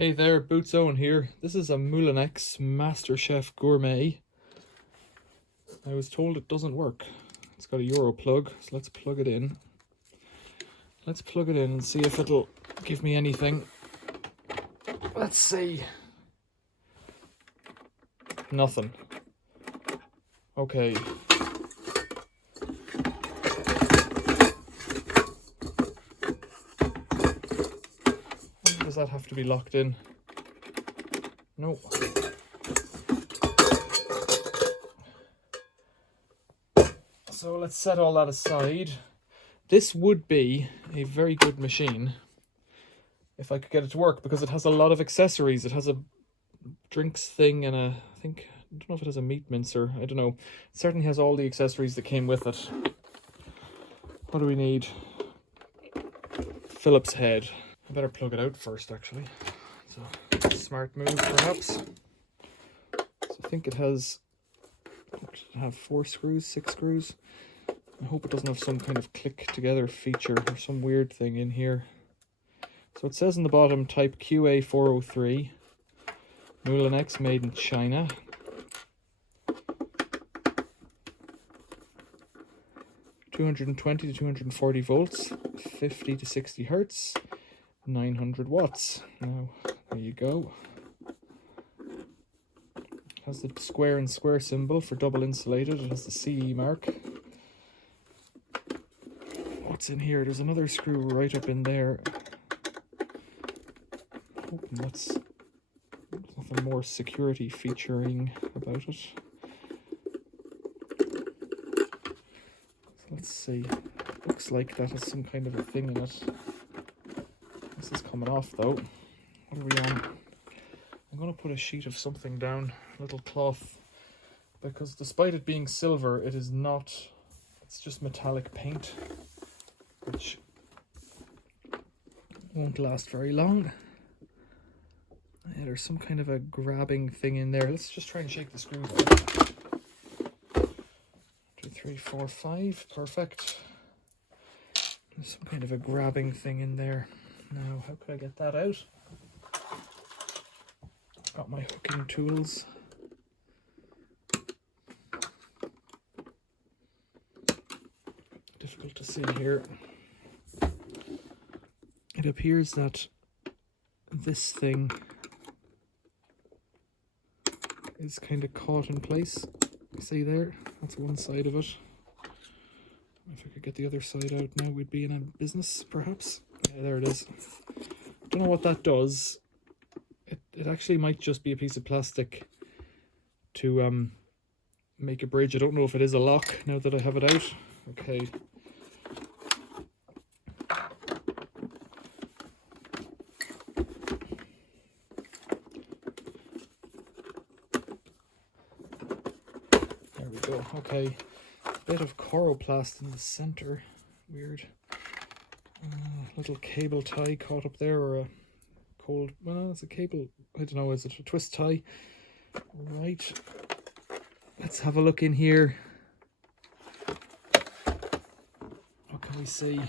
Hey there, Boots Owen here. This is a Moulinex Masterchef Gourmet. I was told it doesn't work. It's got a Euro plug, so let's plug it in. Let's plug it in and see if it'll give me anything. Let's see. Nothing. Okay. Does that have to be locked in? No. So let's set all that aside. This would be a very good machine if I could get it to work, because it has a lot of accessories. It has a drinks thing and I don't know if it has a meat mincer. I don't know. It certainly has all the accessories that came with it. What do we need? Phillips head. I better plug it out first, actually. So, smart move, perhaps. So I think it has, have 4 screws, 6 screws. I hope it doesn't have some kind of click together feature or some weird thing in here. So it says in the bottom, type QA403, Moulinex, made in China. $220 to 240 volts, 50 to 60 hertz. 900 watts. Now, there you go. It has the square and square symbol for double insulated. It has the CE mark. What's in here? There's another screw right up in there. Hoping that's nothing more security featuring about it. So let's see. Looks like that has some kind of a thing in it. This is coming off though. What are we on? I'm going to put a sheet of something down, a little cloth, because despite it being silver, it is not, it's just metallic paint, which won't last very long. Yeah, there's some kind of a grabbing thing in there. Let's just try and shake the screws out. 2, 3, 4, 5, perfect. There's some kind of a grabbing thing in there. Now, how could I get that out? Got my hooking tools. Difficult to see here. It appears that this thing is kind of caught in place. See there? That's one side of it. If I could get the other side out now, we'd be in a business, perhaps. Yeah, there it is. Don't know what that does. It actually might just be a piece of plastic to make a bridge. I don't know if it is a lock now that I have it out. Okay. There we go. Okay. Bit of coroplast in the center. Weird. Little cable tie caught up there, or a cold, well, it's a cable, I don't know, is it a twist tie? Right, let's have a look in here. What can we see?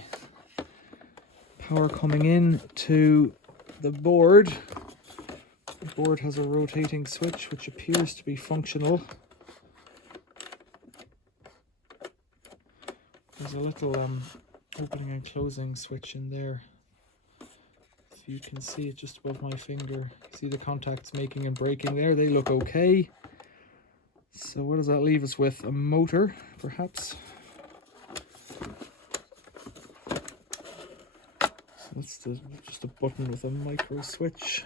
Power coming in to the board. The board has a rotating switch which appears to be functional. There's a little opening and closing switch in there. If you can see it just above my finger. See the contacts making and breaking there? They look okay. So what does that leave us with? A motor, perhaps? So that's just a button with a micro switch.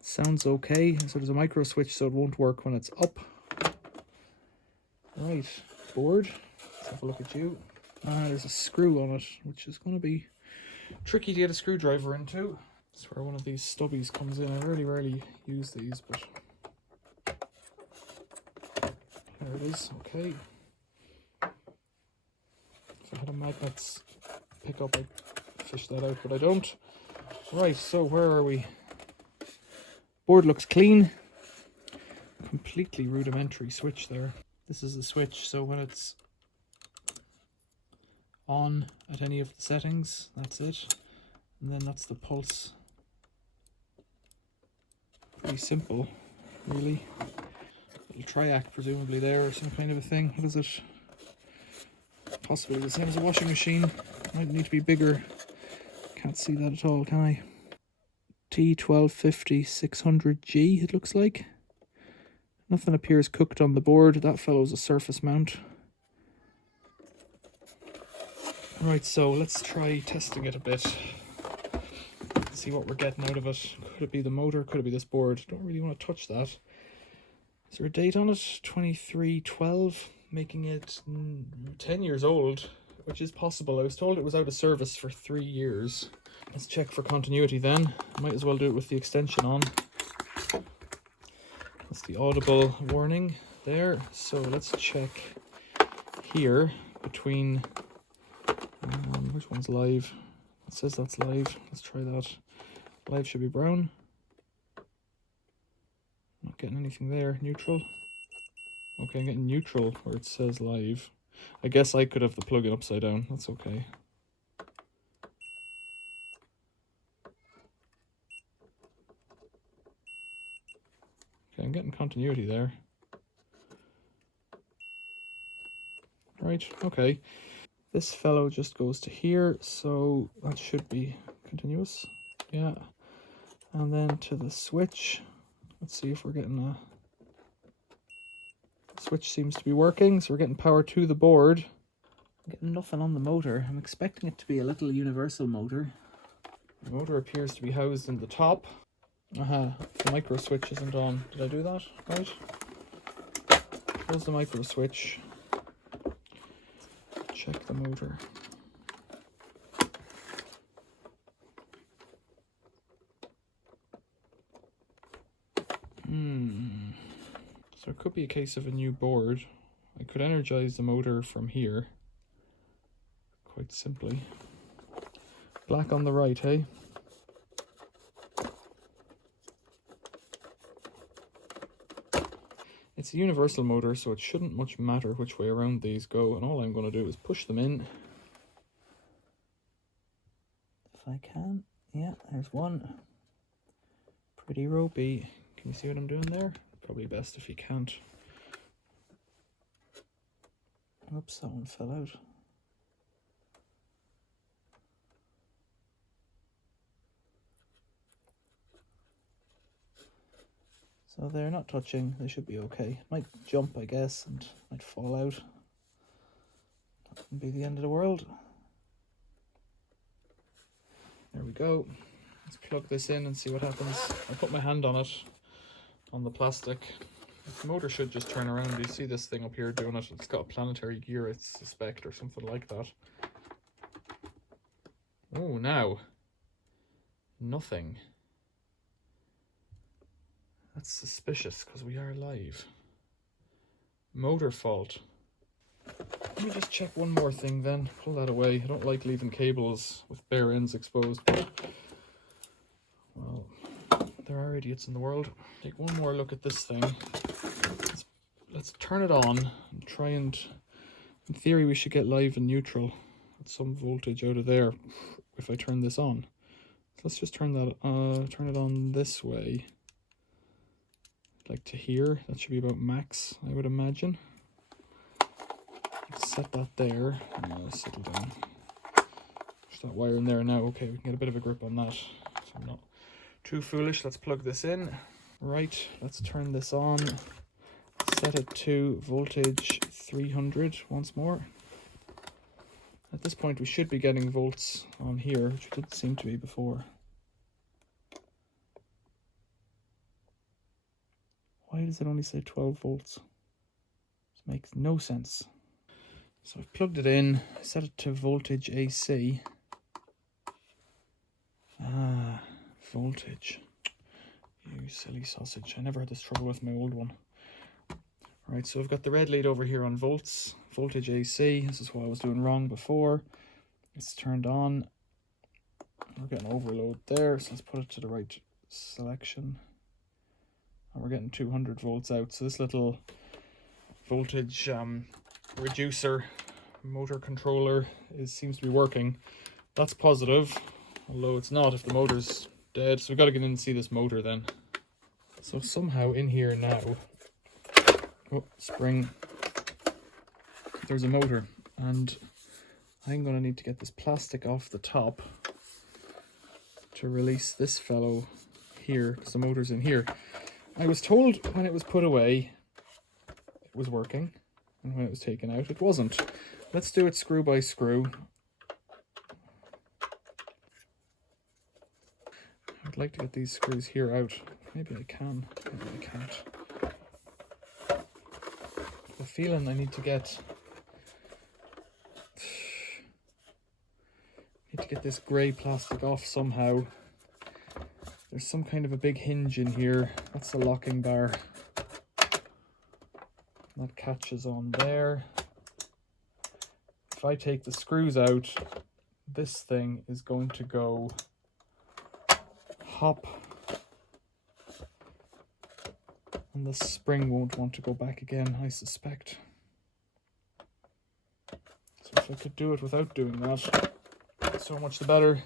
Sounds okay. So there's a micro switch, so it won't work when it's up. Right, board. Let's have a look at you. There's a screw on it, which is going to be tricky to get a screwdriver into. That's where one of these stubbies comes in. I really rarely use these, but there it is. Okay. If I had a magnets pick up, I'd fish that out, but I don't. Right, so where are we? Board looks clean. Completely rudimentary switch there. This is the switch, so when it's on at any of the settings, that's it. And then that's the pulse. Pretty simple, really. Little triac presumably there, or some kind of a thing. What is it? Possibly the same as a washing machine. Might need to be bigger. Can't see that at all, can I? T1250 600G, it looks like. Nothing appears cooked on the board. That fellow's a surface mount. Right, so let's try testing it a bit. See what we're getting out of it. Could it be the motor? Could it be this board? Don't really want to touch that. Is there a date on it? 2312, making it 10 years old, which is possible. I was told it was out of service for 3 years. Let's check for continuity then. Might as well do it with the extension on. That's the audible warning there. So let's check here between, which one's live? It says that's live. Let's try that. Live should be brown. Not getting anything there. Neutral. Okay, I'm getting neutral where it says live. I guess I could have the plug-in upside down. That's okay. Okay, I'm getting continuity there. Right, okay. This fellow just goes to here, so that should be continuous. Yeah. And then to the switch. Let's see if we're getting a... Switch seems to be working, so we're getting power to the board. I'm getting nothing on the motor. I'm expecting it to be a little universal motor. The motor appears to be housed in the top. The micro switch isn't on. Did I do that? Right. Close the micro switch. Check the motor. So it could be a case of a new board. I could energize the motor from here. Quite simply. Black on the right, hey? It's a universal motor, so it shouldn't much matter which way around these go, and all I'm going to do is push them in. If I can. Yeah, there's one. Pretty ropey. Can you see what I'm doing there? Probably best if you can't. Oops, that one fell out. So they're not touching, they should be okay. Might jump, I guess, and might fall out. That wouldn't be the end of the world. There we go. Let's plug this in and see what happens. I'll put my hand on it, on the plastic. The motor should just turn around. You see this thing up here doing it? It's got a planetary gear, I suspect, or something like that. Oh, now. Nothing. That's suspicious, because we are live. Motor fault. Let me just check one more thing then. Pull that away. I don't like leaving cables with bare ends exposed. Well, there are idiots in the world. Take one more look at this thing. Let's turn it on and try and... In theory, we should get live and neutral at some voltage out of there if I turn this on. So let's just turn that turn it on this way. Like to here. That should be about max, I would imagine. Let's set that there. Settle down. There's that wire in there now. Okay, we can get a bit of a grip on that. So I'm not too foolish. Let's plug this in. Right, let's turn this on. Set it to voltage 300 once more. At this point, we should be getting volts on here, which didn't seem to be before. Why does it only say 12 volts? This makes no sense. So I've plugged it in, set it to voltage AC. Voltage. You silly sausage. I never had this trouble with my old one. Right, so I've got the red lead over here on volts, voltage AC. This is what I was doing wrong before. It's turned on. We're getting overload there, so let's put it to the right selection. And we're getting 200 volts out. So this little voltage reducer motor controller seems to be working. That's positive. although it's not if the motor's dead. So we've got to get in and see this motor then. So somehow in here now, oh, spring, there's a motor, and I'm going to need to get this plastic off the top to release this fellow here, because the motor's in here. I was told when it was put away it was working, and when it was taken out it wasn't. Let's do it screw by screw. I'd like to get these screws here out. Maybe I can, maybe I can't. The feeling I need to get this grey plastic off somehow. There's some kind of a big hinge in here. That's the locking bar. That catches on there. If I take the screws out, this thing is going to go hop. And the spring won't want to go back again, I suspect. So if I could do it without doing that, so much the better.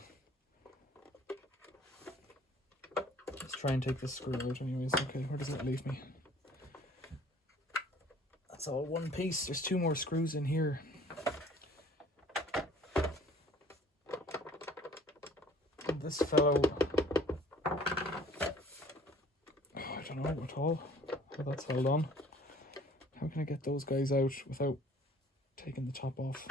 Let's try and take this screw out anyways. Okay, where does that leave me? That's all one piece. There's 2 more screws in here. And this fellow, oh, I don't know at all how that's held on. How can I get those guys out without taking the top off?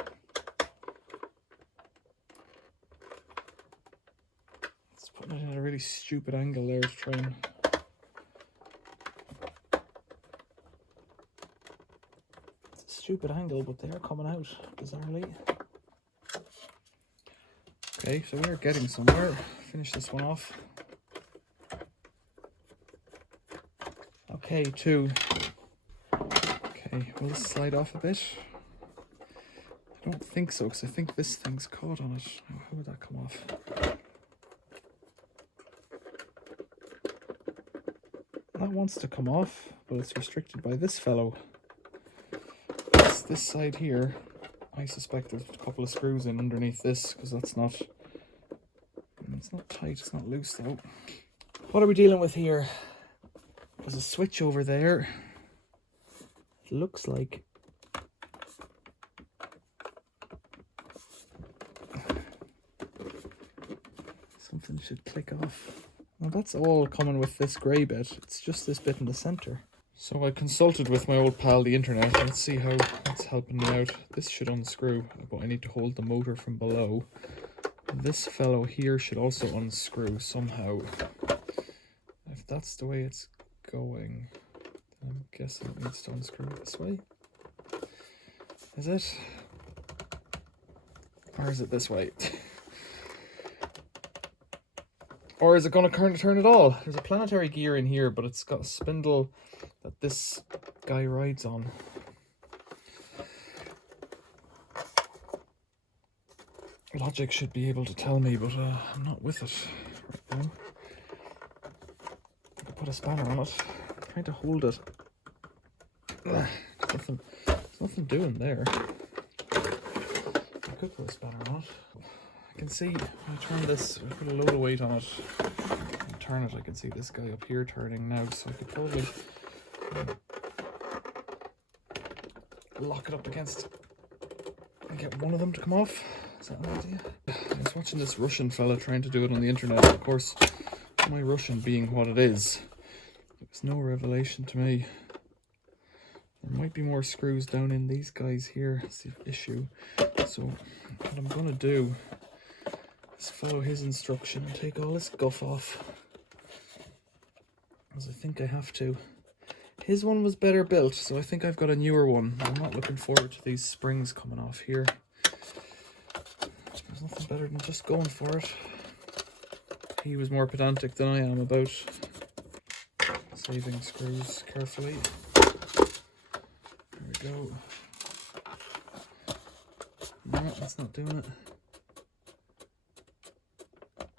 Putting it in a really stupid angle there to try and... It's a stupid angle, but they are coming out, bizarrely. Okay, so we're getting somewhere. Finish this one off. Okay, 2. Okay, will this slide off a bit? I don't think so, because I think this thing's caught on it. How would that come off? That wants to come off, but it's restricted by this fellow. It's this side here. I suspect there's a couple of screws in underneath this, because that's not... It's not tight, it's not loose though. What are we dealing with here? There's a switch over there. It looks like... something should click off. Well, that's all coming with this grey bit. It's just this bit in the centre. So I consulted with my old pal, the internet. Let's see how it's helping me out. This should unscrew, but I need to hold the motor from below. And this fellow here should also unscrew somehow. If that's the way it's going, then I'm guessing it needs to unscrew this way. Is it? Or is it this way? Or is it going to turn it all? There's a planetary gear in here, but it's got a spindle that this guy rides on. Logic should be able to tell me, but I'm not with it right now. I could put a spanner on it. I'm trying to hold it. There's nothing doing there. I could put a spanner on it. I can see, when I turn this, I put a load of weight on it, and turn it, I can see this guy up here turning now, so I could probably lock it up against and get one of them to come off. Is that an idea? I was watching this Russian fella trying to do it on the internet. Of course, my Russian being what it is, it was no revelation to me. There might be more screws down in these guys here. That's the issue. So what I'm going to do is follow his instruction and take all this guff off, as I think I have to. His one was better built, so I think I've got a newer one. I'm not looking forward to these springs coming off here. There's nothing better than just going for it. He was more pedantic than I am about saving screws carefully. There we go. No, that's not doing it.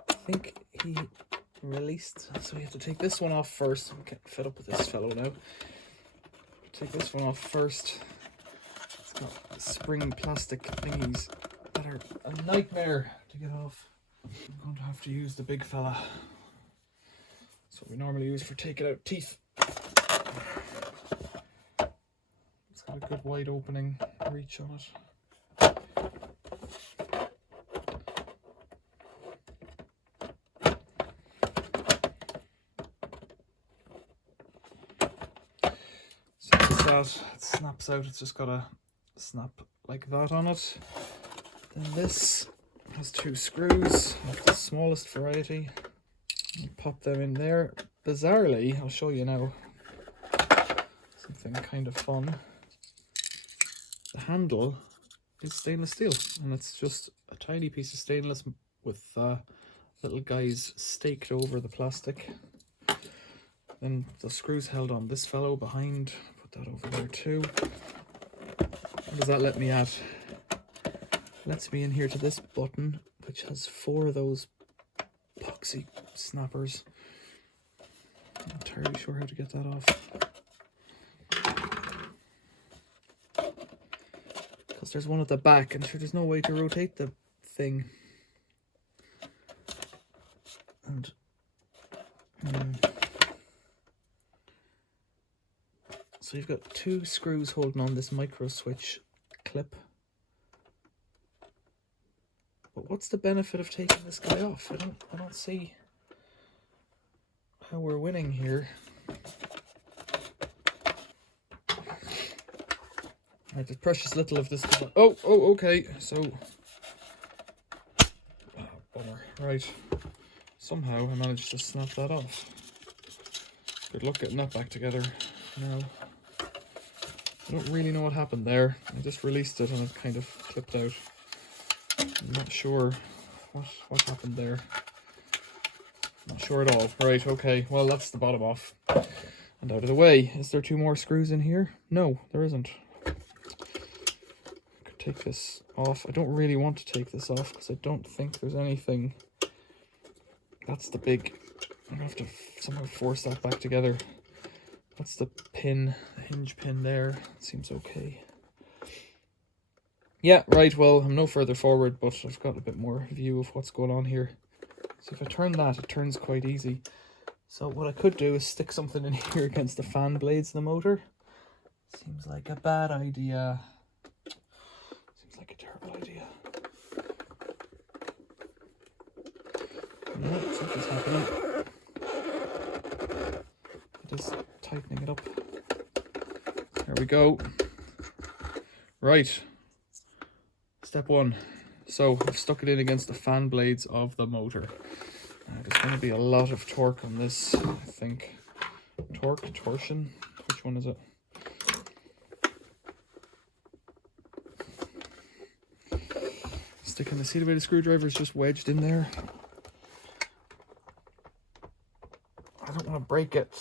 I think he released, so we have to take this one off first. I'm getting fed up with this fellow now. Take this one off first. It's got spring plastic thingies that are a nightmare to get off. I'm going to have to use the big fella. That's what we normally use for taking out teeth. It's got a good wide opening reach on it. So that's that. It snaps out. It's just got a snap like that on it. Then this has 2 screws of the smallest variety. You pop them in there. Bizarrely, I'll show you now something kind of fun. The handle is stainless steel, and it's just a tiny piece of stainless with little guys staked over the plastic. Then the screws held on this fellow behind. Put that over there too. What does that let me at? Lets me in here to this button, which has 4 of those epoxy snappers. I'm not entirely sure how to get that off. Because there's one at the back, and sure, there's no way to rotate the thing. And so you've got 2 screws holding on this micro switch clip. But what's the benefit of taking this guy off? I don't see how we're winning here. Alright, there's precious little of this. Oh, okay. So, bummer. Right. Somehow I managed to snap that off. Good luck getting that back together now. I don't really know what happened there. I just released it and it kind of clipped out. I'm not sure what happened there. Not sure at all. Right, okay. Well, that's the bottom off. And out of the way. Is there 2 more screws in here? No, there isn't. I could take this off. I don't really want to take this off because I don't think there's anything. That's the big... I'm going to have to somehow force that back together. That's the pin, the hinge pin there. Seems okay. Yeah, right, well, I'm no further forward, but I've got a bit more view of what's going on here. So if I turn that, it turns quite easy. So what I could do is stick something in here against the fan blades of the motor. Seems like a bad idea. Seems like a terrible idea. Yeah, something's happening. Just tightening it up. There we go. Right. Step 1. So I've stuck it in against the fan blades of the motor. There's going to be a lot of torque on this, I think. Torque, torsion, which one is it? Sticking the see the way the screwdriver is just wedged in there. I don't want to break it.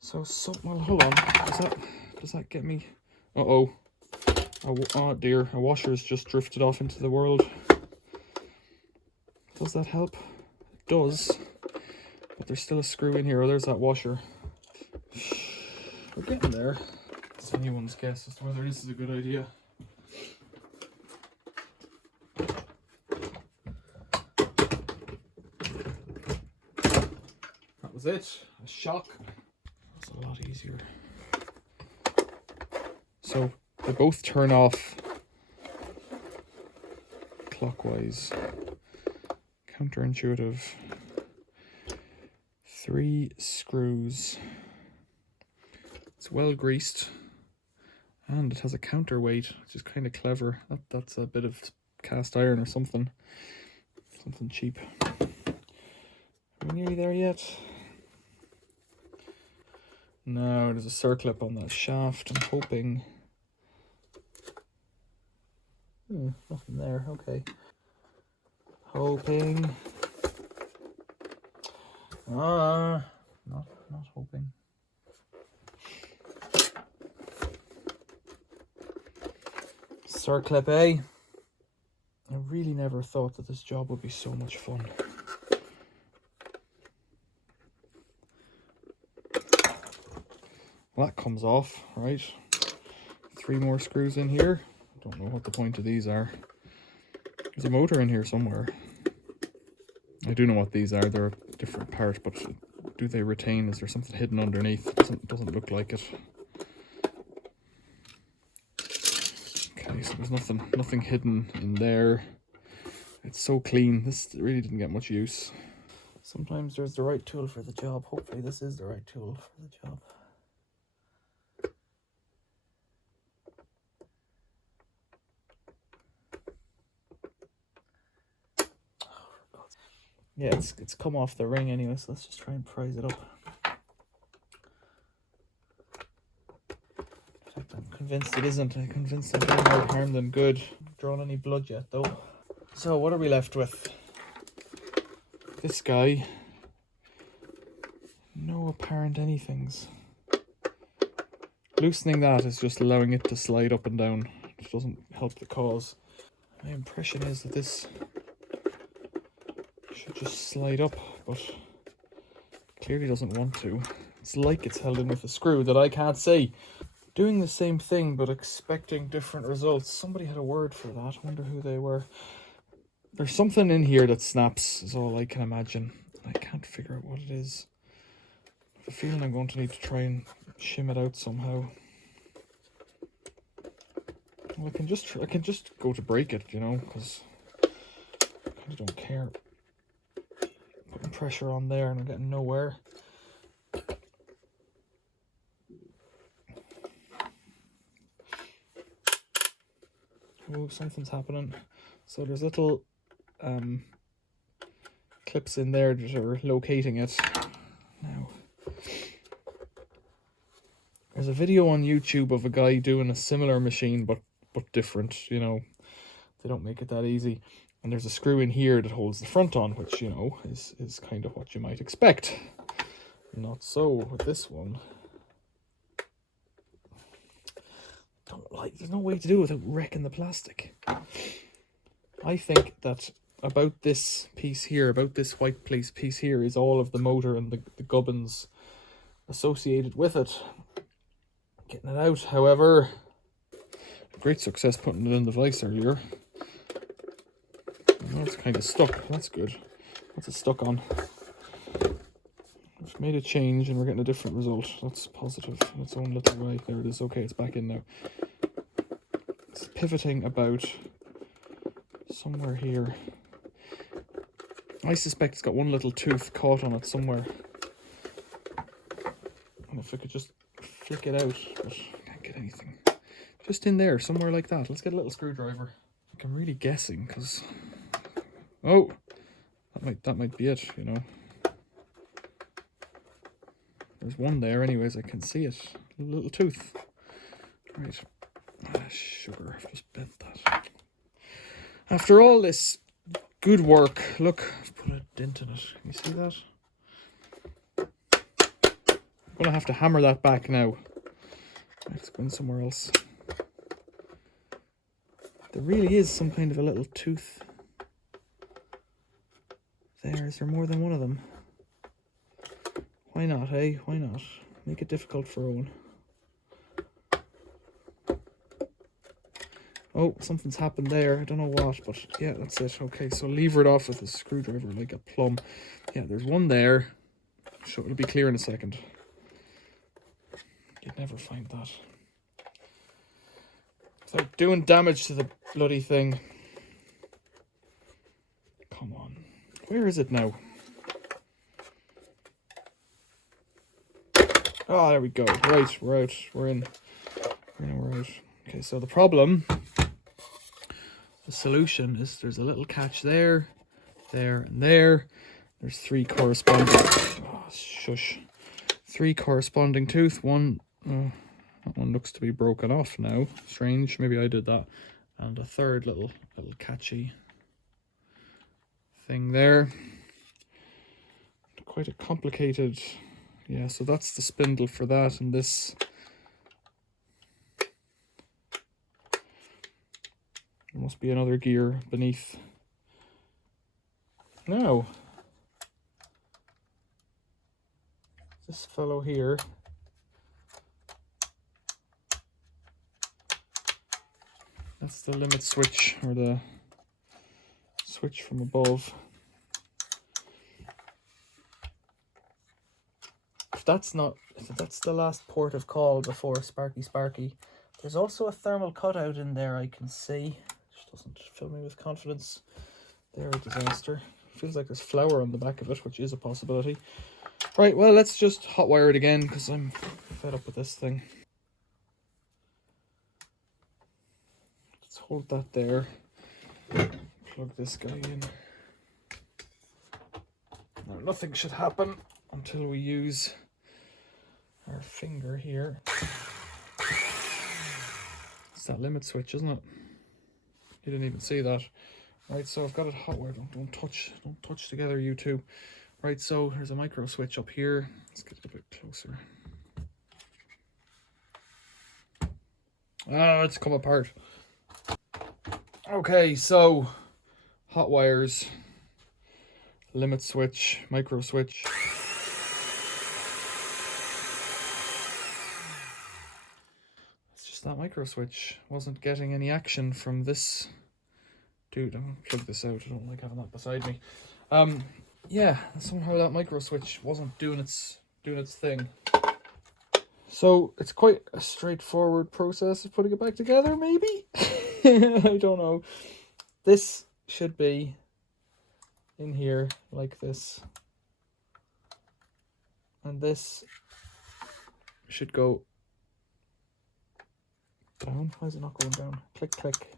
So well, hold on. Does that get me? Uh-oh. Oh dear, a washer's just drifted off into the world. Does that help? It does. But there's still a screw in here. Oh, there's that washer. We're getting there. It's anyone's guess as to whether this is a good idea. That was it. A shock. That's a lot easier. So they both turn off clockwise. Counterintuitive. 3 screws. It's well greased. And it has a counterweight, which is kind of clever. That's a bit of cast iron or something. Something cheap. Are we nearly there yet? No, there's a circlip on that shaft. I'm hoping... nothing there, okay. Hoping. Not hoping. Circlip, eh? I really never thought that this job would be so much fun. Well, that comes off, right? 3 more screws in here. I don't know what the point of these are. There's a motor in here somewhere. I do know what these are. They're a different part, but do they retain? Is there something hidden underneath? Doesn't look like it. Okay, so there's nothing hidden in there. It's so clean. This really didn't get much use. Sometimes there's the right tool for the job. Hopefully this is the right tool for the job. Yeah, it's come off the ring anyway, so let's just try and prise it up. In fact, I'm convinced it isn't. I'm convinced I'm doing more harm than good. Not drawn any blood yet, though. So what are we left with? This guy. No apparent anythings. Loosening that is just allowing it to slide up and down, which doesn't help the cause. My impression is that this should just slide up, but clearly doesn't want to. It's like it's held in with a screw that I can't see. Doing the same thing but expecting different results. Somebody had a word for that. I wonder who they were. There's something in here that snaps, is all I can imagine. I can't figure out what it is. I have a feeling I'm going to need to try and shim it out somehow. Well, I can just go to break it, you know, because I kind of don't care. Putting pressure on there and I'm getting nowhere. Oh, something's happening. So there's little clips in there that are locating it. Now, there's a video on YouTube of a guy doing a similar machine but different, you know. They don't make it that easy. And there's a screw in here that holds the front on, which, you know, is kind of what you might expect. Not so with this one. There's no way to do it without wrecking the plastic. I think that about this piece here, about this white piece here, is all of the motor and the gubbins associated with it. Getting it out, however, great success putting it in the vise earlier. Now it's kind of stuck. That's good. What's it stuck on? I've made a change and we're getting a different result. That's positive in its own little way. There it is. Okay, it's back in now. It's pivoting about somewhere here. I suspect it's got one little tooth caught on it somewhere. And if I could just flick it out, but I can't get anything. Just in there, somewhere like that. Let's get a little screwdriver. Like, I'm really guessing, because... Oh! That might be it, you know. There's one there anyways, I can see it. A little tooth. Right. Sugar, I've just bent that. After all this good work, look, I've put a dent in it. Can you see that? I'm going to have to hammer that back now. Let's go in somewhere else. There really is some kind of a little tooth. There, is there more than one of them? Why not, eh? Why not? Make it difficult for Owen. Oh, something's happened there. I don't know what, but yeah, that's it. Okay, so lever it off with a screwdriver like a plum. Yeah, there's one there. So it'll be clear in a second. You'd never find that. Without doing damage to the bloody thing. Come on. Where is it now? Oh, there we go. Right, we're out. We're in. We're out. Okay, so the problem, the solution is there's a little catch there, there, and there. There's three corresponding... Oh, shush. Three corresponding tooth. One... Oh, that one looks to be broken off now. Strange. Maybe I did that. And a third little catchy thing there. Quite a complicated... Yeah, so that's the spindle for that, and this... There must be another gear beneath. Now, this fellow here... That's the limit switch, or the switch from above. that's not, that's the last port of call before Sparky Sparky. There's also a thermal cutout in there, I can see. Which doesn't fill me with confidence. They're a disaster. Feels like there's flour on the back of it, which is a possibility. Right, well, let's just hotwire it again, because I'm fed up with this thing. Let's hold that there. Plug this guy in. Now, nothing should happen until we use our finger here. It's that limit switch, isn't it? You didn't even see that. Right, so I've got it hotwired. Don't touch together, you two. Right, so there's a micro switch up here. Let's get it a bit closer. Ah, it's come apart. Okay, so hot wires, limit switch, micro switch. It's just that micro switch wasn't getting any action from this. Dude, I'm gonna plug this out. I don't like having that beside me. Yeah, somehow that micro switch wasn't doing its thing. So it's quite a straightforward process of putting it back together, maybe? I don't know. This should be in here like this. And this should go down. Why is it not going down? Click, click.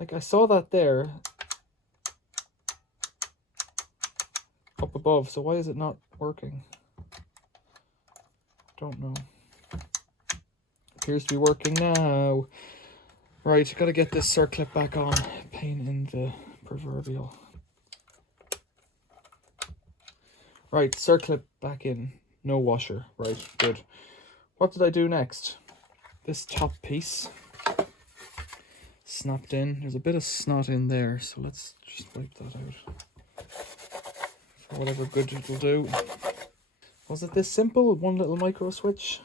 Like, I saw that there up above, so why is it not working? Don't know. Appears to be working now. Right, gotta get this circlip back on. Pain in the proverbial. Right, circlip back in. No washer. Right, good. What did I do next? This top piece snapped in. There's a bit of snot in there, so let's just wipe that out. For whatever good it'll do. Was it this simple? One little micro switch?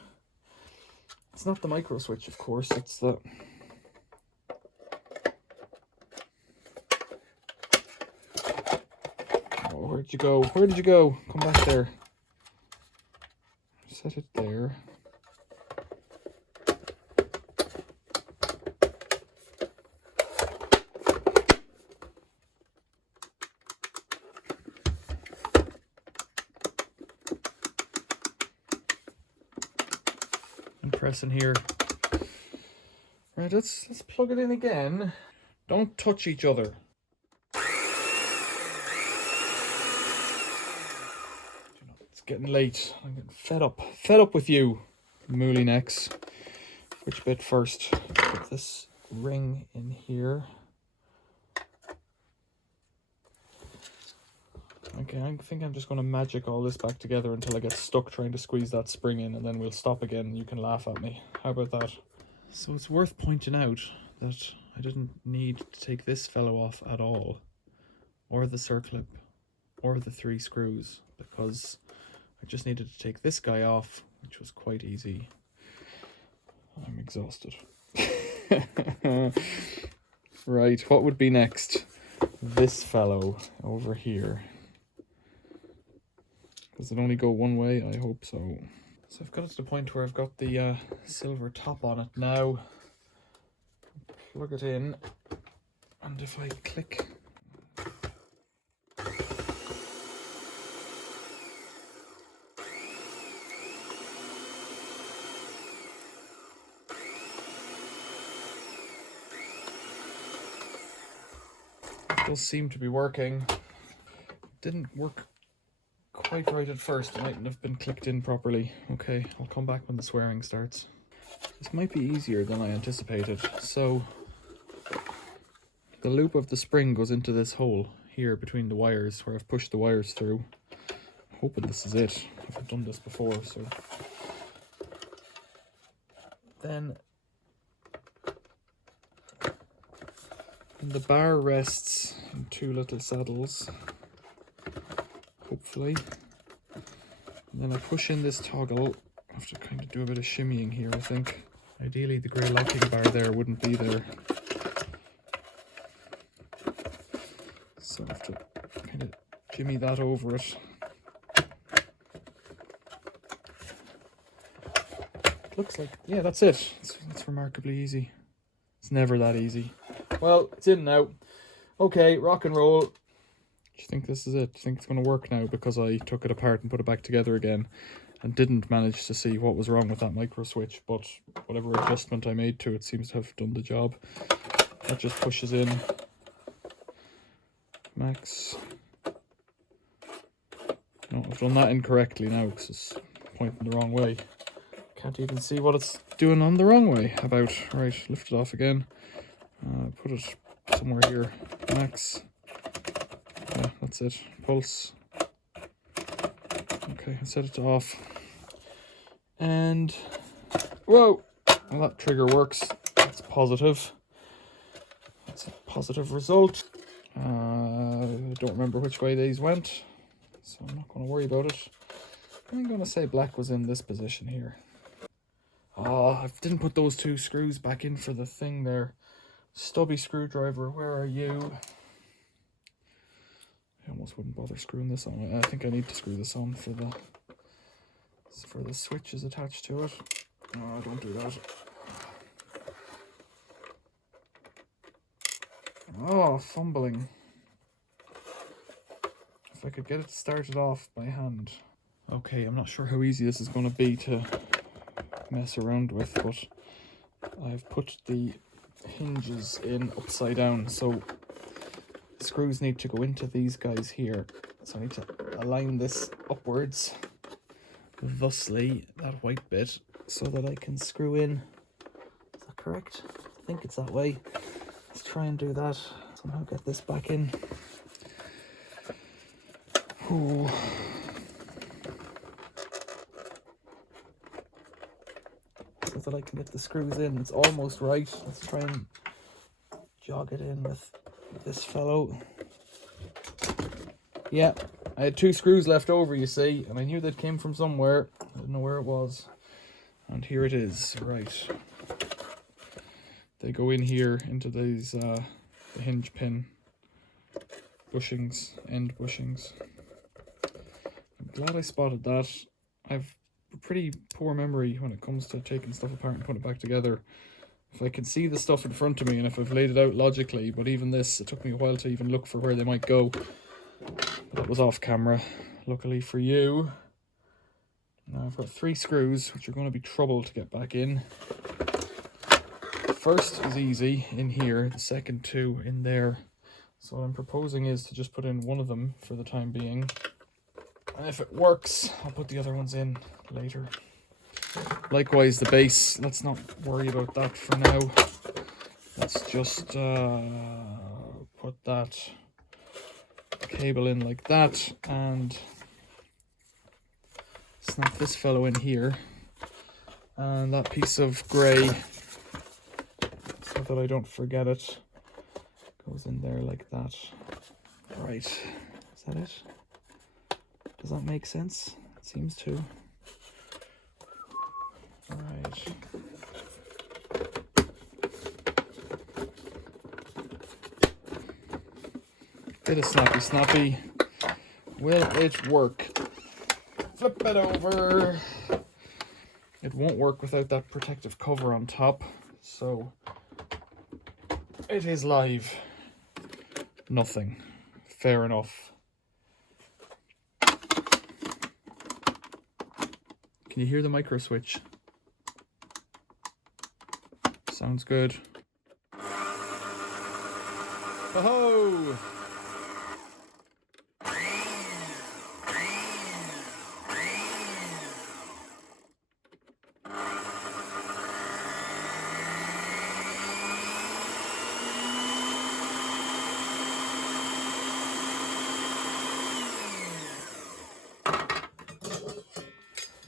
It's not the micro switch, of course, it's the... Oh, where'd you go? Where did you go? Come back there. Set it there. Pressing here. Right, let's plug it in again. Don't touch each other. It's getting late. I'm getting fed up with you, Moulinex. Which bit first? Put this ring in here. Okay, I think I'm just going to magic all this back together until I get stuck trying to squeeze that spring in, and then we'll stop again and you can laugh at me. How about that? So it's worth pointing out that I didn't need to take this fellow off at all, or the circlip, or the 3 screws, because I just needed to take this guy off, which was quite easy. I'm exhausted. Right, what would be next? This fellow over here. Does it only go one way? I hope so. So I've got it to the point where I've got the silver top on it now. Plug it in, and if I click... It does seem to be working. Didn't work quite right at first. It mightn't have been clicked in properly. Okay, I'll come back when the swearing starts. This might be easier than I anticipated. So the loop of the spring goes into this hole here between the wires where I've pushed the wires through. I'm hoping this is it. I've done this before, so then the bar rests in 2 little saddles, hopefully. And then I push in this toggle. I have to kind of do a bit of shimmying here, I think. Ideally the grey locking bar there wouldn't be there. So I have to Jimmy that over it. Looks like, yeah, that's it. It's remarkably easy. It's never that easy. Well, it's in now. Okay, rock and roll. Do you think this is it? Do you think it's going to work now? Because I took it apart and put it back together again and didn't manage to see what was wrong with that micro switch, but whatever adjustment I made to it seems to have done the job. That just pushes in. Max. No, I've done that incorrectly now because it's pointing the wrong way. Can't even see what it's doing on the wrong way about. Right, lift it off again. Put it somewhere here. Max. Yeah, that's it. Pulse. Okay, I set it to off. And whoa! Well, that trigger works. That's positive. That's a positive result. I don't remember which way these went, so I'm not going to worry about it. I'm going to say black was in this position here. Oh, I didn't put those 2 screws back in for the thing there. Stubby screwdriver, where are you? I almost wouldn't bother screwing this on. I think I need to screw this on for the switches attached to it. No, don't do that. Oh, fumbling. If I could get it started off by hand. Okay, I'm not sure how easy this is going to be to mess around with, but I've put the hinges in upside down, so screws need to go into these guys here. So I need to align this upwards, thusly, that white bit, so that I can screw in. Is that correct? I think it's that way. Let's try and do that. Somehow get this back in. Ooh. So that I can get the screws in. It's almost right. Let's try and jog it in with this fellow. Yeah, I had 2 screws left over, you see, and I knew that came from somewhere. I didn't know where it was. And here it is. Right. They go in here into these the hinge pin bushings, end bushings. I'm glad I spotted that. I've a pretty poor memory when it comes to taking stuff apart and putting it back together. If I can see the stuff in front of me and if I've laid it out logically, but even this, it took me a while to even look for where they might go. But that was off camera, luckily for you. Now I've got 3 screws, which are going to be trouble to get back in. The first is easy in here, the second 2 in there. So what I'm proposing is to just put in one of them for the time being. And if it works, I'll put the other ones in later. Likewise, the base, let's not worry about that for now. Let's just put that cable in like that and snap this fellow in here. And that piece of grey, so that I don't forget it, goes in there like that. Right, is that it? Does that make sense? It seems to. Alright. Bit of snappy. Will it work? Flip it over. It won't work without that protective cover on top, so it is live. Nothing. Fair enough. Can you hear the micro switch? Sounds good. Oh-ho!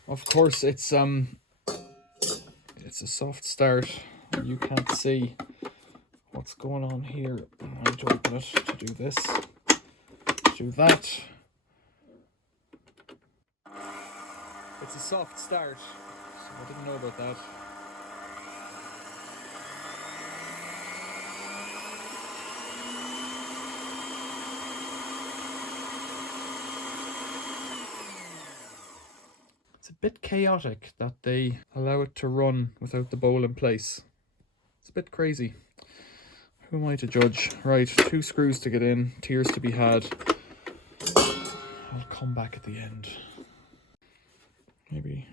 Of course, it's a soft start. You can't see what's going on here. I need to open it to do this, do that. It's a soft start, so I didn't know about that. bit chaotic that they allow it to run without the bowl in place. It's a bit crazy. Who am I to judge? Right, 2 screws to get in, tiers to be had. I'll come back at the end. Maybe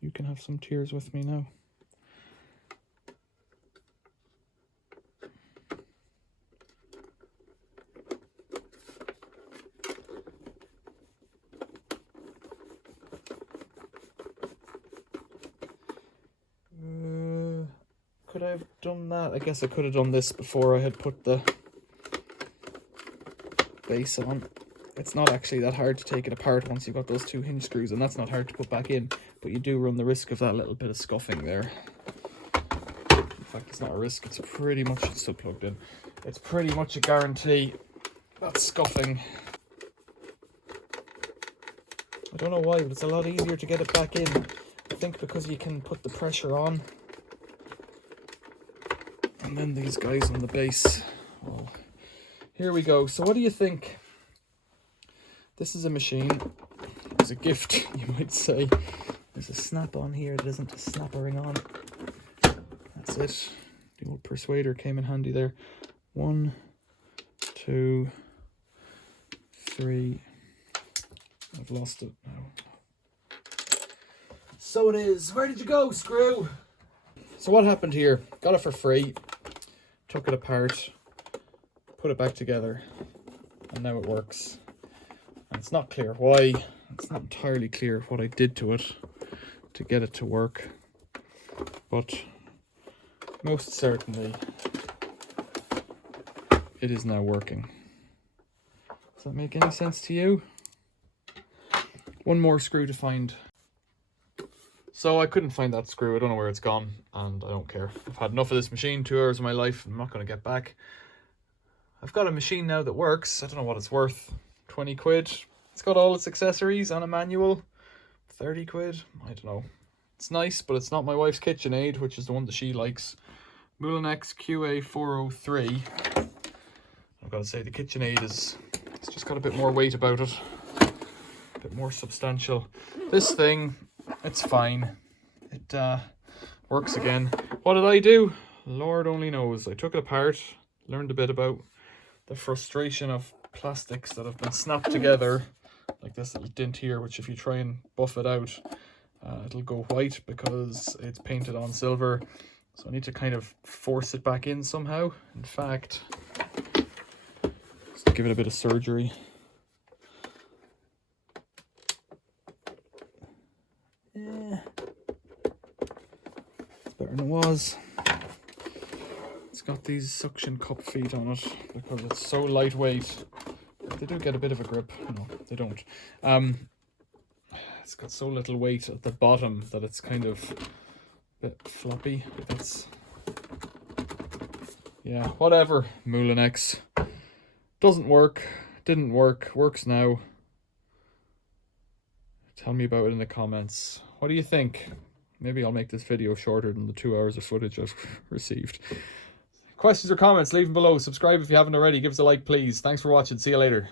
you can have some tiers with me now. Could I have done that? I guess I could have done this before I had put the base on. It's not actually that hard to take it apart once you've got those 2 hinge screws, and that's not hard to put back in, but you do run the risk of that little bit of scuffing there. In fact, it's not a risk, it's pretty much, it's still plugged in, it's pretty much a guarantee that scuffing. I don't know why, but it's a lot easier to get it back in. I think because you can put the pressure on. And then these guys on the base. Oh, here we go. So what do you think? This is a machine. It's a gift, you might say. There's a snap on here that isn't a snappering on. That's it. The old persuader came in handy there. 1, 2, 3. I've lost it now. So it is. Where did you go, screw? So what happened here? Got it for free. Took it apart. Put it back together. And now it works. And it's not clear why. It's not entirely clear what I did to it to get it to work. But most certainly it is now working. Does that make any sense to you? One more screw to find. So I couldn't find that screw. I don't know where it's gone, and I don't care. I've had enough of this machine, 2 hours of my life. I'm not going to get back. I've got a machine now that works. I don't know what it's worth. 20 quid. It's got all its accessories and a manual. 30 quid. I don't know. It's nice, but it's not my wife's KitchenAid, which is the one that she likes. Moulinex QA403. I've got to say the KitchenAid it's just got a bit more weight about it. A bit more substantial. This thing, it's fine. It works again. What did I do? Lord only knows. I took it apart, learned a bit about the frustration of plastics that have been snapped together, like this little dent here, which if you try and buff it out, it'll go white because it's painted on silver. So I need to kind of force it back in somehow. In fact, just give it a bit of surgery. Yeah, it's better than it was. It's got these suction cup feet on it because it's so lightweight. They do get a bit of a grip. No, they don't. It's got so little weight at the bottom that it's kind of a bit floppy. That's, yeah, whatever. Moulinex. Doesn't work. Didn't work. Works now. Tell me about it in the comments. What do you think? Maybe I'll make this video shorter than the 2 hours of footage I've received. Questions or comments, leave them below. Subscribe if you haven't already. Give us a like, please. Thanks for watching. See you later.